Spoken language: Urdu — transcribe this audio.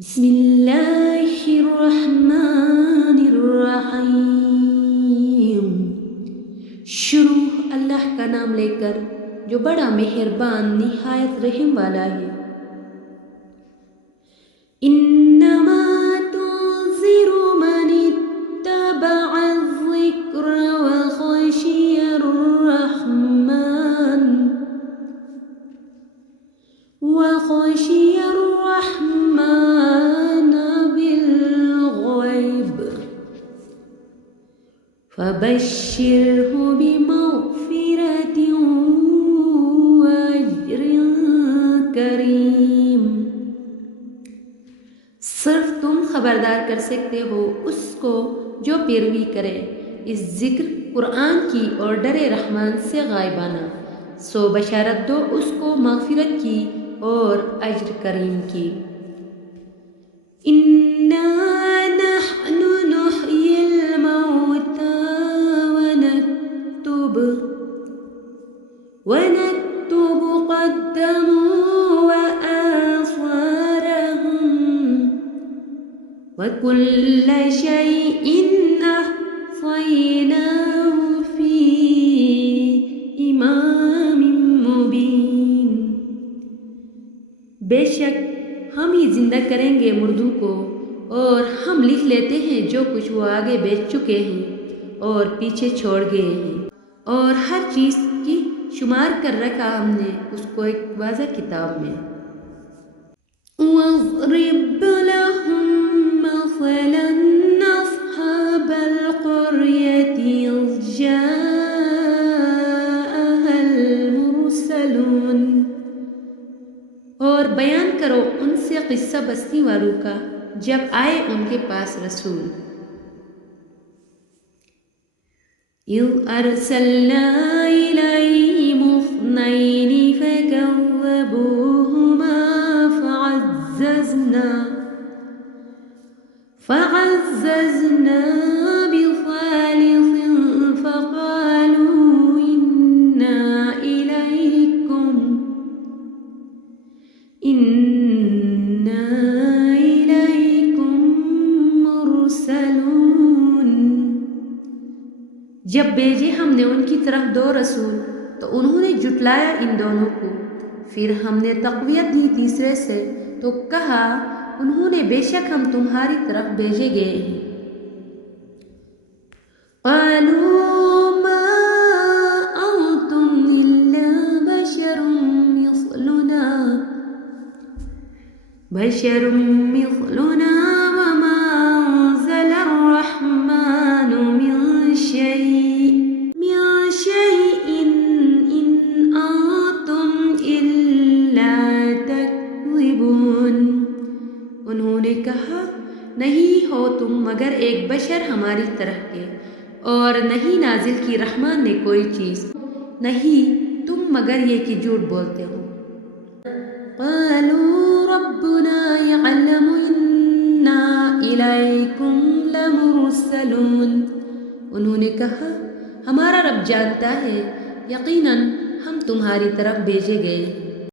بسم اللہ الرحمن الرحیم۔ شروع اللہ کا نام لے کر جو بڑا مہربان نہایت رحم والا ہے۔ انما تنذر من اتبع الذکر وخشی الرحمن بالغیب فبشرہ بمغفرۃ واجر کریم۔ صرف تم خبردار کر سکتے ہو اس کو جو پیروی کرے اس ذکر قرآن کی اور ڈرے رحمان سے غائبانہ، سو بشارت دو اس کو مغفرت کی اور اجر کریم کی۔ اِنَّا نَحْنُ نُحْيِي الْمَوْتَى وَنَكْتُبُ قَدَّمُوا وَآثَارَهُمْ وَكُلَّ شَيْءٍ أَحْصَيْنَاهُ فِي إِمَامٍ مُبِينٍ۔ بے شک ہم ہی زندہ کریں گے مردوں کو، اور ہم لکھ لیتے ہیں جو کچھ وہ آگے بیچ چکے ہیں اور پیچھے چھوڑ گئے ہیں، اور ہر چیز کی شمار کر رکھا ہم نے اس کو ایک واضح کتاب میں۔ وَاضْرِبْ لَهُم مَّثَلًا أَصْحَابَ الْقَرْيَةِ إِذْ جَاءَهَا الْمُرْسَلُونَ، اور بیان کرو ان سے قصہ بستی والوں کا جب آئے ان کے پاس رسول۔ اِذْ أَرْسَلْنَا إِلَيْهِمُ اثْنَيْنِ فَكَذَّبُوهُمَا فَعَزَّزْنَا بِثَالِثٍ فَقَالُوا إِنَّا إِلَيْكُمْ مرسلون۔ جب بھیجے ہم نے ان کی طرف دو رسول تو انہوں نے جھٹلایا ان دونوں کو، پھر ہم نے تقویت دی تیسرے سے تو کہا انہوں نے بے شک ہم تمہاری طرف بھیجے گئے ہیں۔ قالوا ما انتم الا بشر مثلنا وما انزل الرحمن من شيء ان انتم الا تكذبون۔ انہوں نے کہا نہیں ہو تم مگر ایک بشر ہماری طرح کے، اور نہیں نازل کی رحمان نے کوئی چیز، نہیں تم مگر یہ کہ جھوٹ بولتے ہو۔ قالوا ربنا يعلم إنا إليكم لمرسلون۔ انہوں نے کہا ہمارا رب جانتا ہے یقیناً ہم تمہاری طرف بھیجے گئے ہیں۔